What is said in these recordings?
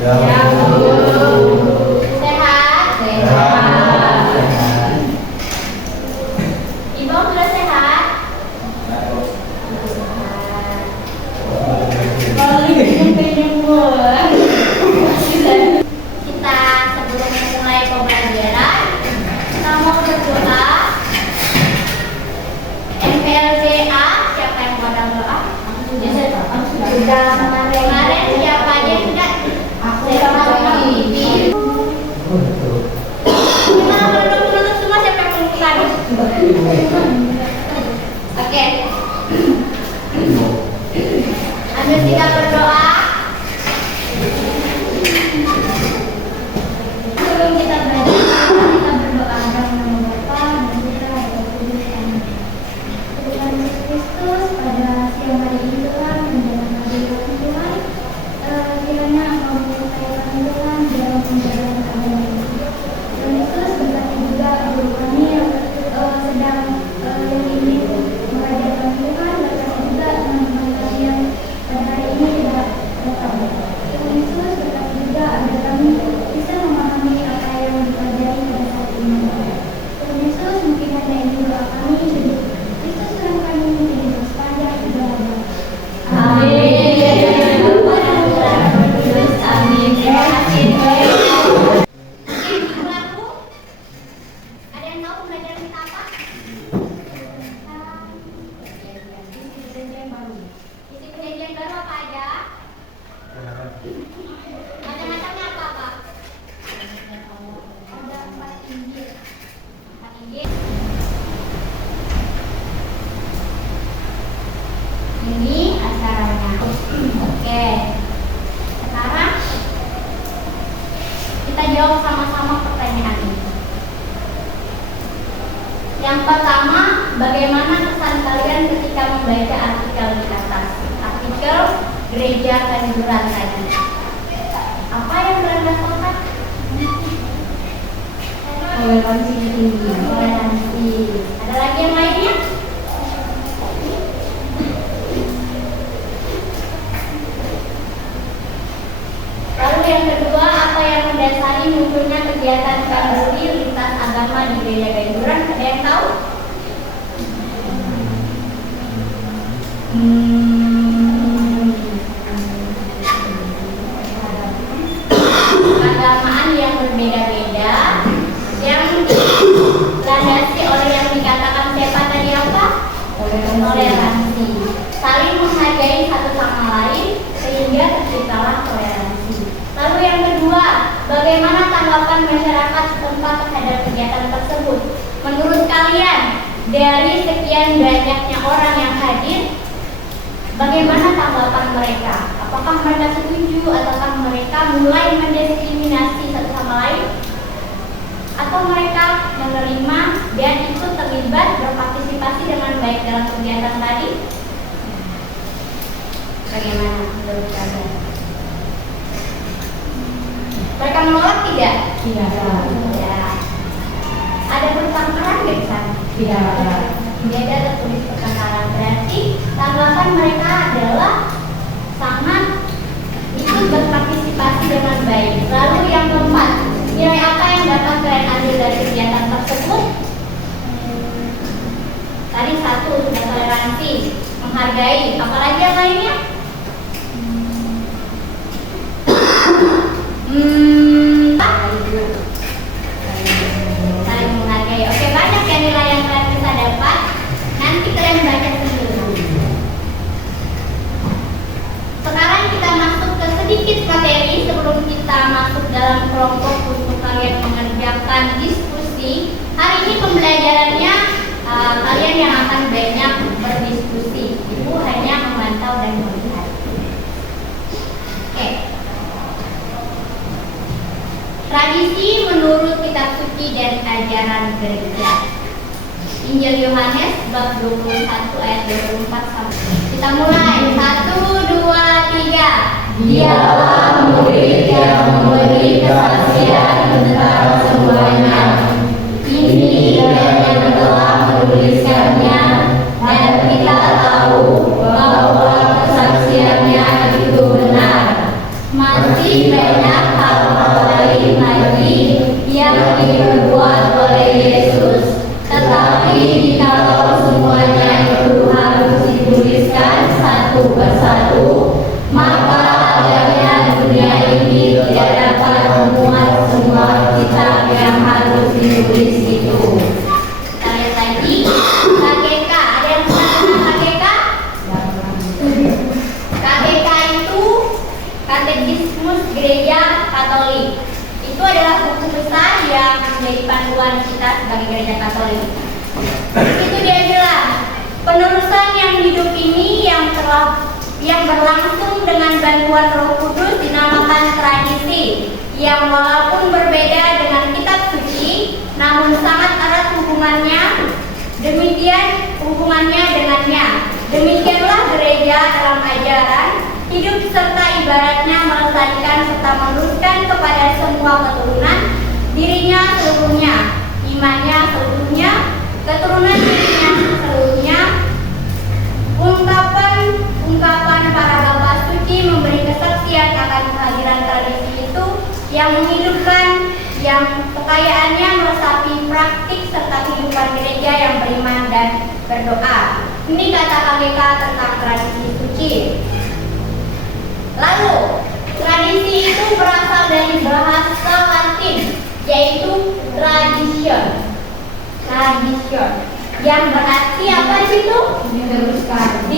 Ya, sehat? sehat. Ibu sudah sehat? Kita sebelum memulai pembelajaran, kita mau berdoa. MPLBA, siapa yang mau doa? Sudah kemarin siapa aja yang sudah? Kita berdoa semua, siapa yang bukan? Oke. Ambil kita berdoa. Sebelum kita belajar, kita berdoa dalam nama Bapa dan Putra dan Roh Kudus. Amin. Tuhan Yesus Kristus, pada siang hari ini Tuhan menjalankan hari Tuhan, kiranya Engkau menyertai kami Tuhan dalam menjalankan agama ini. Tuhan Yesus berkati juga guru kami yang sedang yang ingin mengajarkan Tuhan, berkati juga teman-teman kami yang pada hari ini tidak datang. Tuhan Yesus berkati juga agar kami bisa memahami apa yang dipelajari pada saat ini. Tuhan Yesus, mungkin hanya ini doa kami, dan Yesus dalam kami menjadi sepanjang segala. Amin. Amin. Terima kasih. Ada yang tahu pembelajaran kita apa? Isi perjanjian baru apa aja? Macam-macamnya apa-apa? Ada 4 Injil. 4 Injil. Ini acaranya. Oke. Sekarang kita jawab sama-sama pertanyaan ini. Yang pertama, bagaimana kesan kalian ketika membaca artikel di atas? Artikel gereja kanjuran tadi. Apa yang kalian rasakan? Toleransi tinggi. Toleransi. Ada lagi yang lainnya? Lalu yang kedua, apa yang mendasari munculnya kegiatan kanduri lintas agama di gereja kanjuran? Ada yang tahu? Keagamaan yang berbeda-beda yang dilandasi oleh yang dikatakan siapa tadi apa? Toleransi. Saling menghargai satu sama lain sehingga terciptalah toleransi. Lalu yang kedua, bagaimana tanggapan masyarakat setempat terhadap kegiatan tersebut? Menurut kalian, dari sekian banyaknya orang yang hadir, bagaimana tanggapan mereka? Apakah mereka setuju ataukah mereka mulai mendiskriminasi satu sama lain? Atau mereka menerima dan ikut terlibat berpartisipasi dengan baik dalam kegiatan tadi? Bagaimana menurut kalian? Mereka menolak tidak? Tidak. Ya. Ada pertengkaran nggak di sana? Tidak. Tidak ada tertulis pertengkaran. Berarti tanggapan mereka adalah sangat ikut berpartisipasi dengan baik. Lalu yang keempat, nilai apa yang dapat kalian ambil dari kegiatan tersebut? Tadi satu sudah toleransi, menghargai. Apalagi yang lainnya? Saling menghargai. Oke, banyak ya nilai yang kalian bisa dapat. Nanti kalian baca sendiri. Sekarang kita masuk ke sedikit materi sebelum kita masuk dalam kelompok untuk kalian mengerjakan diskusi. Hari ini pembelajarannya kalian yang akan banyak berdiskusi. Ibu hanya memantau dan melihat. Oke. Tradisi menurut kitab suci dan ajaran gereja. Injil Yohanes bab 21 ayat 24 sampai. Kita mulai. 1, 2, 3. Dialah murid yang memberi kesaksian tentang semuanya. Ini dia yang telah menuliskannya, dan kita tahu bahwa kesaksiannya itu benar. Masih banyak Gereja Katolik. Itu adalah buku besar yang menjadi panduan kita sebagai Gereja Katolik. Di situ dia bilang, penerusan yang hidup ini yang berlangsung dengan bantuan Roh Kudus dinamakan tradisi, yang walaupun berbeda dengan kitab suci, namun sangat erat hubungannya. Dengannya. Demikianlah gereja dalam ajaran, hidup serta ibaratnya melestarikan serta meneruskan kepada semua keturunan dirinya seluruhnya, imannya seluruhnya, keturunan dirinya seluruhnya. Ungkapan para bapa suci memberi kesaksian akan kehadiran tradisi itu yang menghidupkan, yang kekayaannya meresapi praktik serta kehidupan gereja yang beriman dan berdoa. Ini kata KGK tentang tradisi suci. Lalu, tradisi itu berasal dari bahasa Latin, yaitu tradition. Yang berarti apa itu? Diteruskan.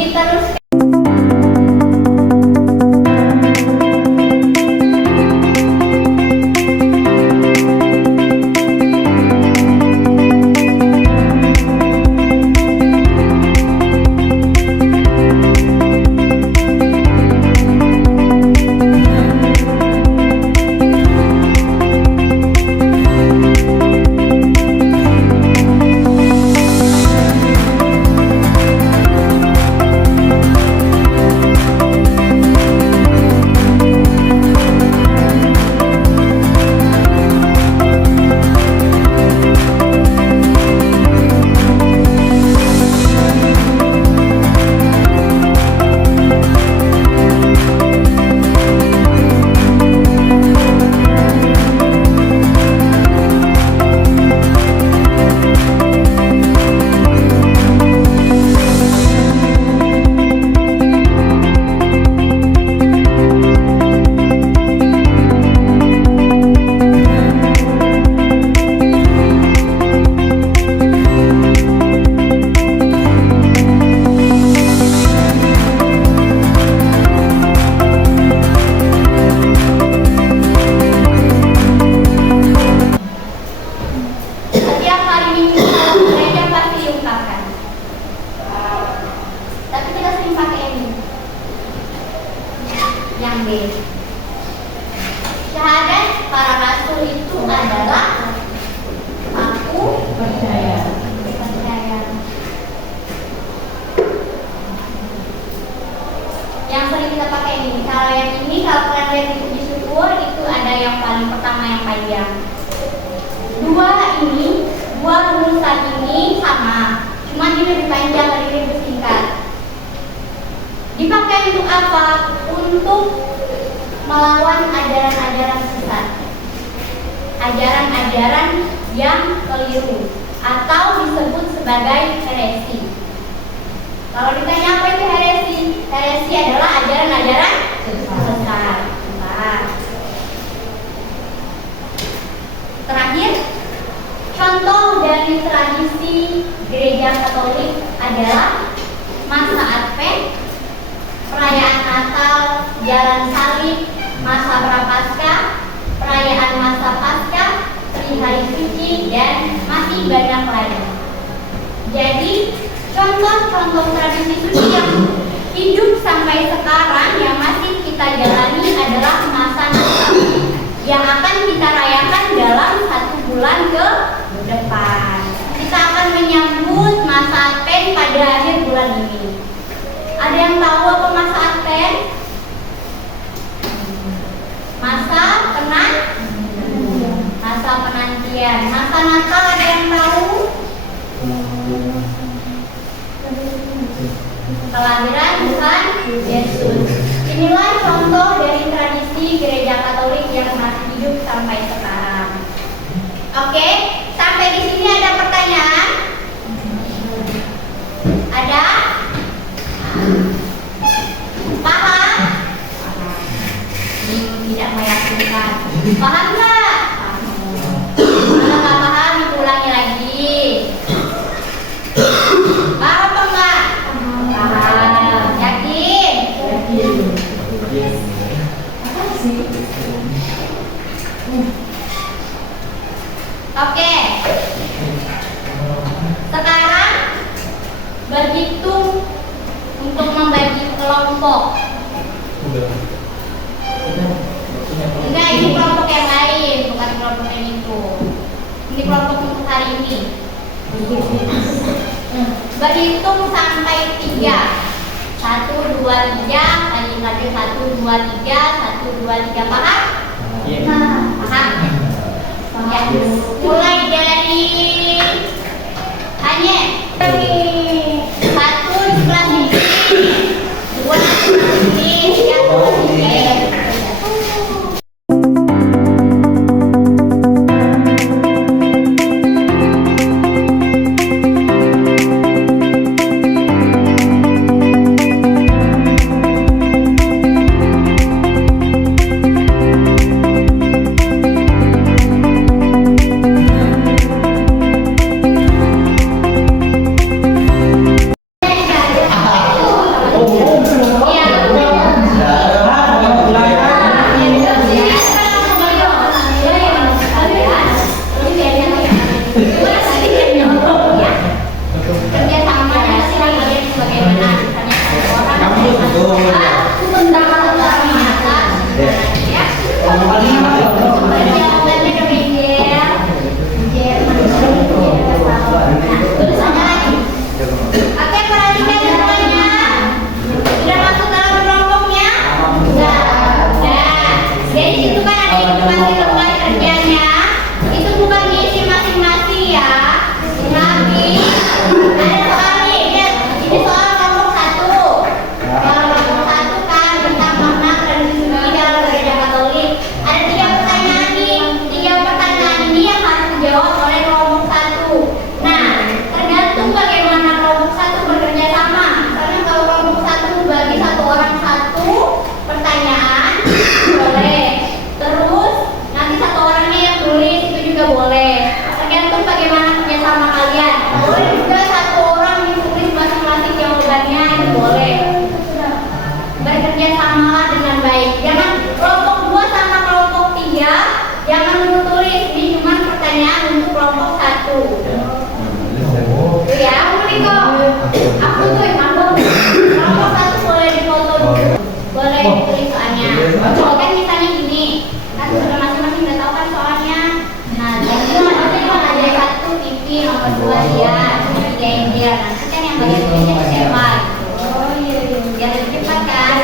Syahadat para rasul itu adalah aku percaya. Yang sering kita pakai ini. Kalau yang ini, kalau kalian lihat di puji syukur, itu ada yang paling pertama yang panjang. Dua rumusan ini sama, cuma ini lebih panjang dan ini lebih singkat. Dipakai untuk apa? Untuk melawan ajaran-ajaran sesat, ajaran-ajaran yang keliru atau disebut sebagai heresi. Kalau ditanya apa itu heresi? Heresi adalah ajaran-ajaran sesat. Terakhir, contoh dari tradisi Gereja Katolik adalah masa Advent, perayaan Natal, Jalan Salib, masa Prapaskah, perayaan masa Paskah, Hari Suci, dan masih banyak lain. Jadi, contoh-contoh tradisi suci yang hidup sampai sekarang yang masih kita jalani adalah masa Natal yang akan kita rayakan dalam 1 bulan ke depan. Kita akan menyambut masa Advent pada akhir bulan ini. Ada yang tahu apa masa Advent? Masa penantian. Masa Natal ada yang tahu? Kelahiran Tuhan Yesus. Inilah contoh dari tradisi Gereja Katolik yang masih hidup sampai sekarang. Oke, sampai di sini ada pertanyaan? Ada? Paham? Tidak meyakinkan. Paham nggak? Kalau nggak paham, diulangi lagi. Paham apa enggak? Paham. Yakin? Yakin. berhitung untuk membagi kelompok. Enggak, ini kelompok yang lain, bukan kelompok yang itu. Ini kelompok untuk hari ini. Berhitung sampai 3. 1, 2, 3. Lagi 1, 2, 3. 1, 2, 3. Paham? Paham? Ya. Mulai dari Hanya 1 di kelas ini, 2 di kelas ini, 3 India. Nanti kan yang bagian tulisnya siapa? Oh iya, biar lebih cepat kan?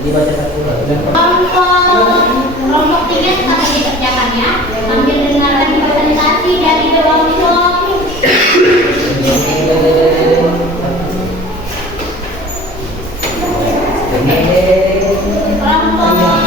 dibaca satu lagi. Kelompok 3 tetap dikerjakan ya. Sambil dengarkan presentasi dari kelompok. Kelompok 1.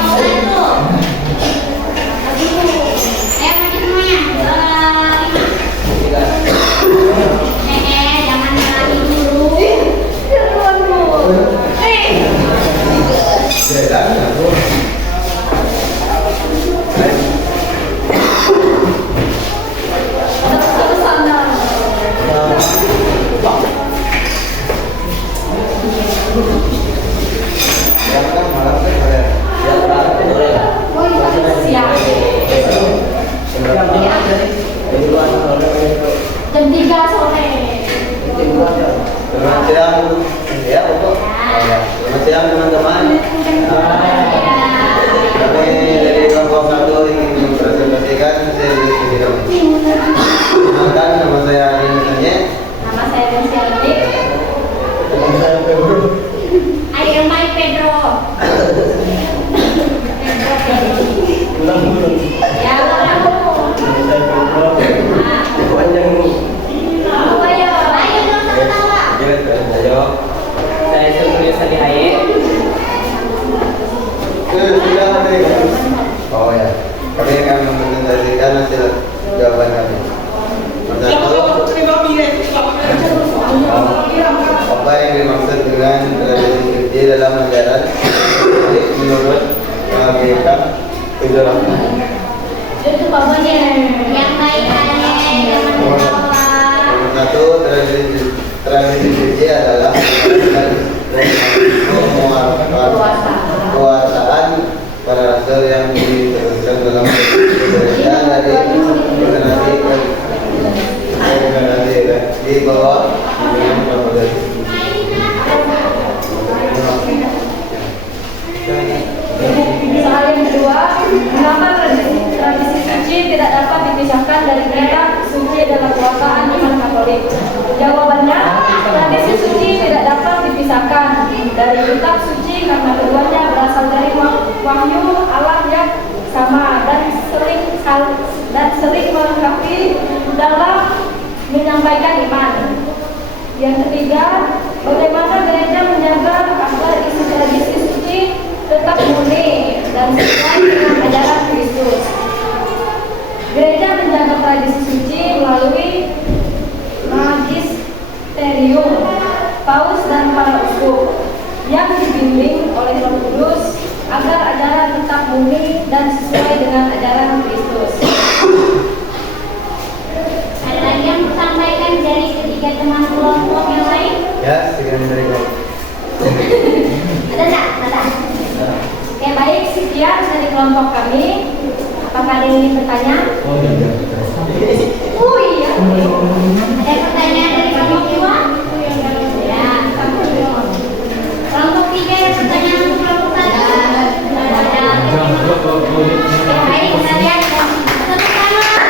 Ayo maju semuanya. 5. Jangan lari dulu. Jam 3 sore. Selamat siang ya Bapak. Selamat siang teman-teman. Kami dari kelompok 1 ingin mempresentasikan sesi kami. Perkenalkan, nama saya Aryan Misalnya. Nama saya Lucia Lenik. Nama saya Pedro. Ayo Mike Pedro. Ulang dulu. Ya, ulang dulu. Nama saya Pedro. Panjang dulu. Ayo dong sama-sama. Ayo. Saya Surya Sadi Haye. Sudah hari. Oh ya. Kami akan mempresentasikan hasil jawaban kami. Satu. Apa yang dimaksud dengan tradisi suci dalam ajaran menurut KBK 78? Itu bawahnya yang baik-baik jangan ketawa. Nomor 1, tradisi suci adalah kekuasaan para rasul yang diteruskan dalam gereja dari generasi ke generasi di bawah dengan propagasi. Soal yang kedua, mengapa tradisi suci tidak dapat dipisahkan dari kitab suci dalam kekuasaan iman Katolik? Jawabannya, tradisi suci tidak dapat dipisahkan dari kitab suci karena keduanya berasal dari wahyu Allah yang sama dan sering melengkapi dalam menyampaikan iman. Yang ketiga, bagaimana gereja menjaga agar isi tradisi suci tetap murni dan sesuai dengan ajaran Kristus. Gereja menjaga tradisi suci melalui magisterium, paus dan para uskup yang dibimbing oleh Roh Kudus agar ajaran tetap murni dan sesuai dengan ajaran Kristus. Ada lagi yang disampaikan dari ketiga teman kelompok yang lain? Ya, sekian dari kami. Ada tak? Ada. Oke, baik, sekian dari kelompok kami. Apakah ada yang ingin bertanya? Oh iya. Iya. Ada pertanyaan dari kelompok 2? Ya. Kelompok 3 ada pertanyaan untuk kelompok 1? Ada. Oke, baik, kita lihat. Tepuk tangan.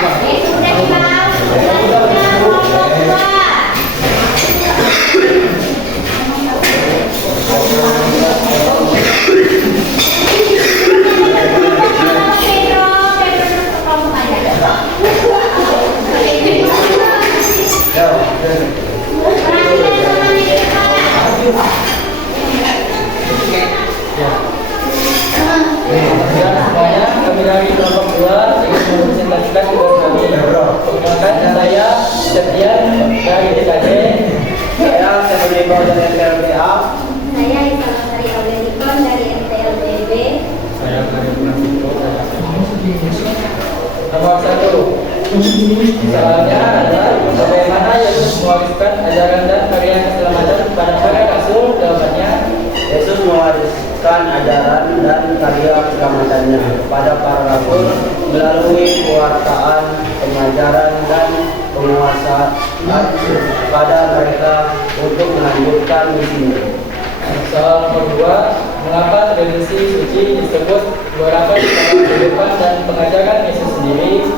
Oke, sudah dibahas. Selanjutnya kelompok 2. Semuanya, kami dari kelompok 2 ingin mempresentasikan tugas kami. Perkenalkan, saya Septian dari DKJ. Saya sebagai bawahan LPA. Saya Islam dari Audenikon dari MTLBB. Saya Mario Punasito. Nomor 1. Soalnya adalah bagaimana Yesus mewariskan ajaran dan karya keselamatan kepada para rasul. Jawabannya, Yesus mewariskan ajaran dan karya keselamatannya kepada para rasul melalui pewartaan, pengajaran dan penguasaan kepada mereka untuk melanjutkan misinya. soal nomor 2, mengapa tradisi suci disebut beberapa di dalam kehidupan dan pengajaran Yesus sendiri?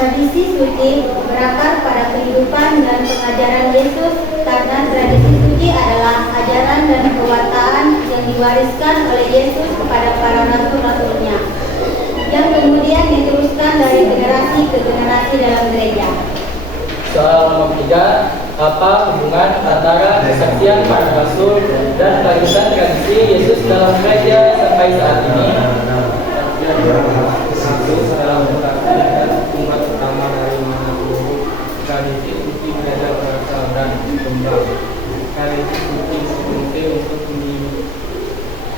tradisi suci berakar pada kehidupan dan pengajaran Yesus karena tradisi suci adalah ajaran dan perkataan yang diwariskan oleh Yesus kepada para rasul-rasulnya yang kemudian diteruskan dari generasi ke generasi dalam gereja. Soal nomor 3, apa hubungan antara kesaksian para rasul dan kelanjutan tradisi Yesus dalam gereja sampai saat ini? Satu, dalam tentang umat pertama dari mana tradisi suci gereja berasal dan berkembang. Tradisi suci penting untuk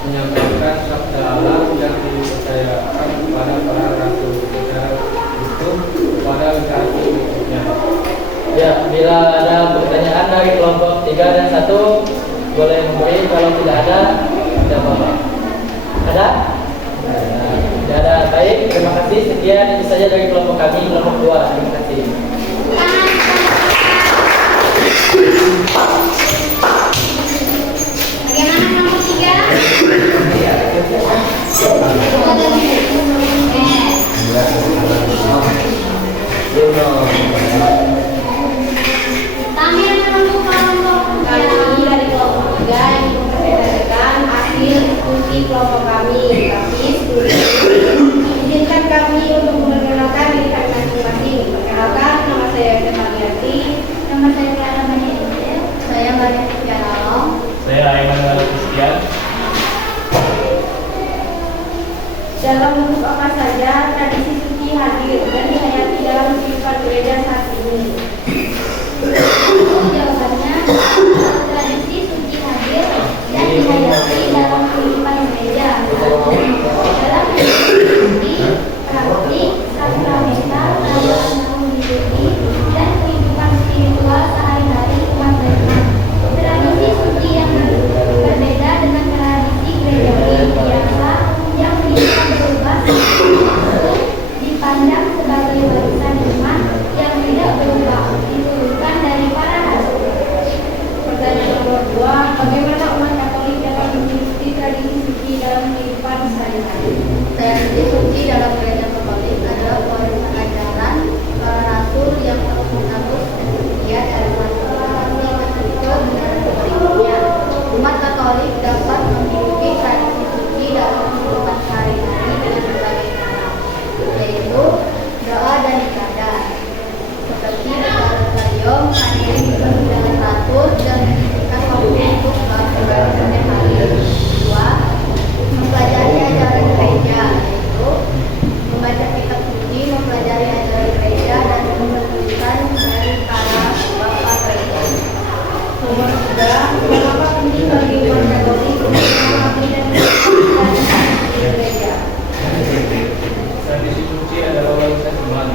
menyampaikan sabda Allah yang dipercayakan kepada para rasul secara itu kepada generasi berikutnya. Ya, bila ada pertanyaan dari kelompok 3 dan 1, boleh memberi. Kalau tidak ada, tidak apa-apa. Ada? Tidak ada. Baik, terima kasih. Sekian itu saja dari kelompok kami, kelompok 2. Terima kasih. Bagaimana nomor 3? Tampil kelompok Kami dari kelompok 3 yang mempresentasikan hasil diskusi kelompok kami. Tapi izinkan kami untuk memperkenalkan diri kami masing-masing. Perkenalkan, nama saya Ida Mariati. Nama saya Clara Maria. Saya Maria Tiaralong. Saya Aiman Kristian. Dalam bentuk apa saja tradisi suci hadir dan dihayati dalam kehidupan gereja saat ini? Jawabannya, tradisi suci hadir dan dihayati dalam kehidupan gereja. Dalam suci, praktik, sakramenta, perayaan tahun liturgi, dan kehidupan spiritual sehari-hari umat beriman. Tradisi suci yang berbeda dengan tradisi gerejawi biasa yang bisa berubah untuk dipandang sebagai warisan iman yang tidak berubah, diturunkan dari para rasul. Pertanyaan nomor 2, bagaimana umat Katolik dapat mengikuti tradisi suci dalam kehidupan sehari-hari? Tradisi suci dalam gereja Katolik adalah warisan ajaran para rasul yang terus-menerus setia dari generasi ke generasi berikutnya. Umat Katolik dapat mengikuti tradisi suci dalam kehidupan sehari-hari dengan berbagai cara, yaitu doa dan ibadah, seperti berkarium, hadir di persidangan rasul dan menyisihkan waktu untuk beribadah setiap hari. 2. Mempelajari ajaran gereja, yaitu membaca kitab suci, mempelajari ajaran gereja dan menemukan dari para bapak gereja. Nomor 3, mengapa penting bagi umat Katolik untuk memahami dan menjalankan tradisi gereja? Tradisi suci adalah warisan iman.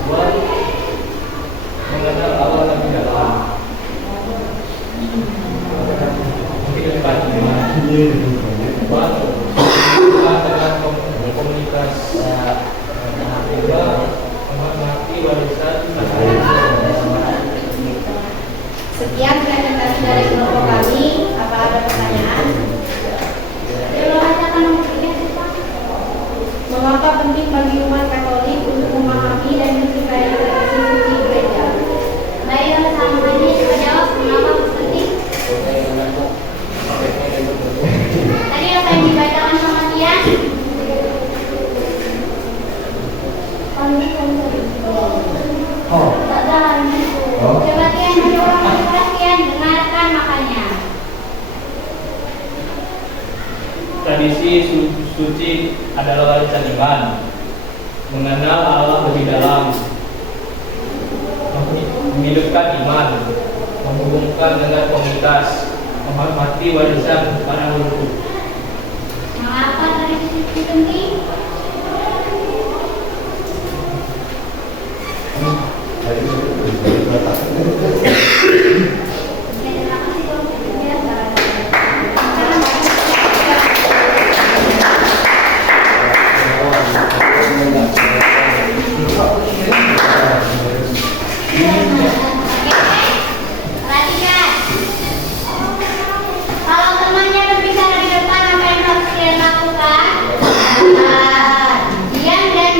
Kedua, mengenal Allah lebih dalam. Kehidupan iman. Kedua, dengan komunikasi. Kedua, menghormati warisan Sekian presentasi dari kelompok kami. Apa ada pertanyaan? Mengapa penting bagi umat Katolik untuk memahami dan mencintai tradisi suci gereja? Baik, sama ini kita jawab mengapa penting. Tadi apa yang dibacakan sama Tian? Coba Tian jawab perhatian, dengarkan makanya. Tradisi suci adalah warisan iman. Mengenal Allah lebih dalam, menghidupkan iman, menghubungkan dengan komunitas, menghormati warisan para leluhur. Mengapa tradisi suci penting? Terima kasih kelompok 3. Perhatikan. Kalau temannya berbicara di depan, apa yang harus kalian lakukan? Diam dan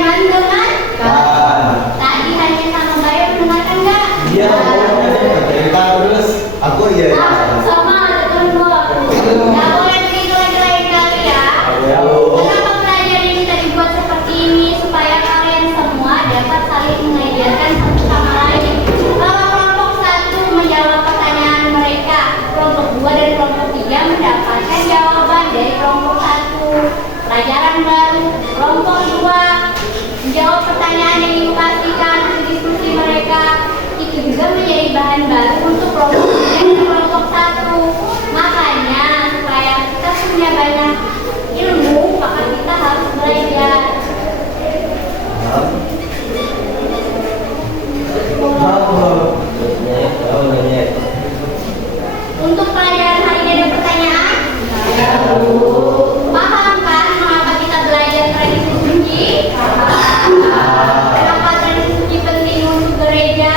itu juga menjadi bahan baru untuk kelompok 3 dan kelompok 1. Makanya supaya kita punya banyak ilmu, maka kita harus belajar. Untuk pelajaran hari ini ada pertanyaan? Paham kan mengapa kita belajar tradisi suci? Kenapa tradisi suci penting untuk gereja?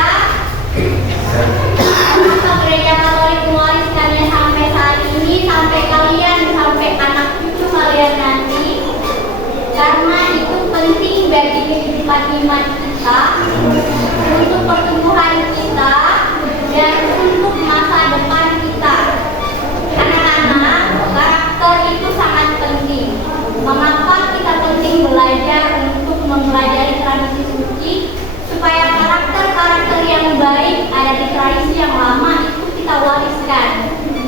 Kenapa gereja Katolik mewariskannya sampai saat ini, sampai kalian, sampai anak cucu kalian nanti? Karena itu penting bagi kehidupan iman kita, untuk pertumbuhan kita, dan untuk masa depan kita. Anak-anak, karakter itu sangat penting. Mengapa kita penting belajar untuk mempelajari tradisi suci? Supaya karakter-karakter yang baik ada di tradisi yang lama itu kita wariskan.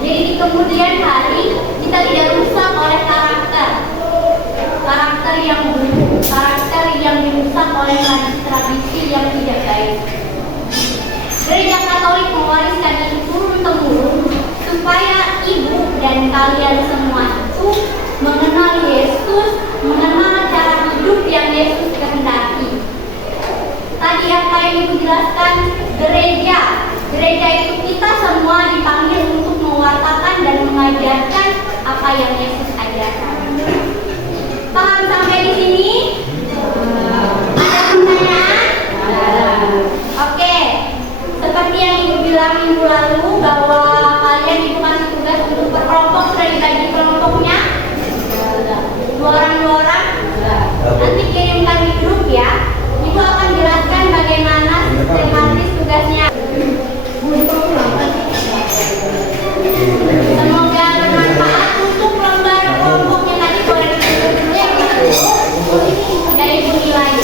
Jadi di kemudian hari kita tidak rusak oleh karakter yang buruk, karakter yang dirusak oleh tradisi yang tidak baik. Gereja Katolik mewariskan itu turun-temurun supaya ibu dan kalian semua itu mengenal Yesus, mengenal cara hidup yang Yesus kehendaki. Tadi apa yang Ibu jelaskan, gereja itu kita semua dipanggil untuk mewartakan dan mengajarkan apa yang Yesus ajarkan. Paham sampai di sini? Ada pertanyaan? Oke. Seperti yang Ibu bilang minggu lalu bahwa kalian Ibu kasih tugas untuk berkelompok, sudah dibagi kelompoknya? 2 orang. Nanti kirimkan di grup ya. Ibu akan jelaskan bagaimana sistematis tugasnya. Semoga bermanfaat. Untuk lembar kelompoknya tadi boleh ditutup dulu ya. Dari Ibu nilai.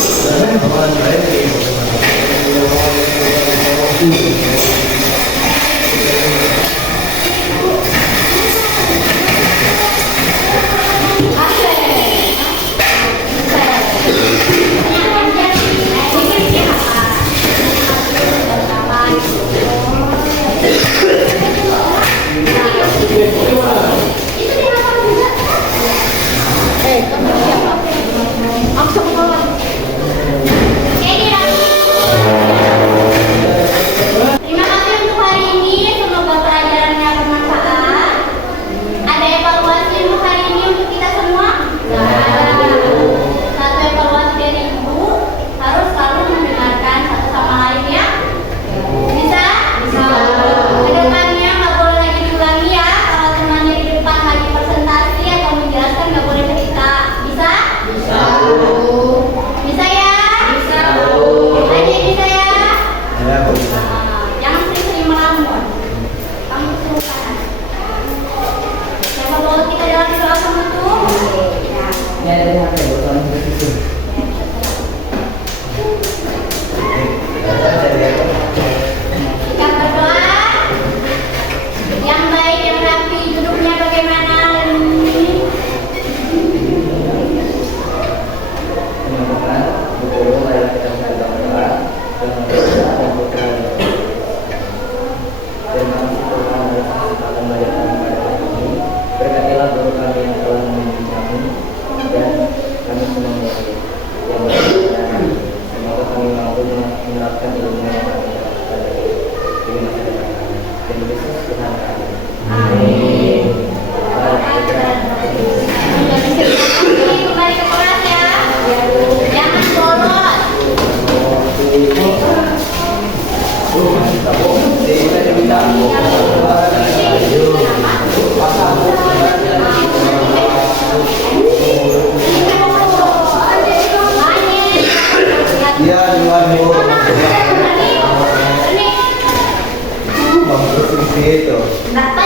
Terima kasih untuk hari ini, semoga pelajarannya bermanfaat. Ada evaluasi untuk hari ini untuk kita semua? Satu evaluasi dari Ibu, harus selalu mendengarkan satu sama lain ya. Bisa? Kedepannya nggak boleh lagi diulangi ya. Kalau temannya di depan lagi presentasi atau menjelaskan nggak boleh cerita. Bisa? Bisa ya? Aja bisa ya? Jangan sering-sering melamun. Kamu kesurupan. Siapa boleh kita dalam doa sama tuh? Ya. Kita berdoa. Yang baik, yang rapi, duduknya bagaimana hari ini? Berkatilah guru kami yang telah membimbing kami dan kami semua yang berkenan. Semoga kami mampu menerapkan ilmu yang kami dapatkan dari masa depan kami. Demi Yesus Tuhan kami. Amin. Kembali ke kelas ya. Jangan bolos. Iya, duluan Bu. Ini. Bagus itu. Daftar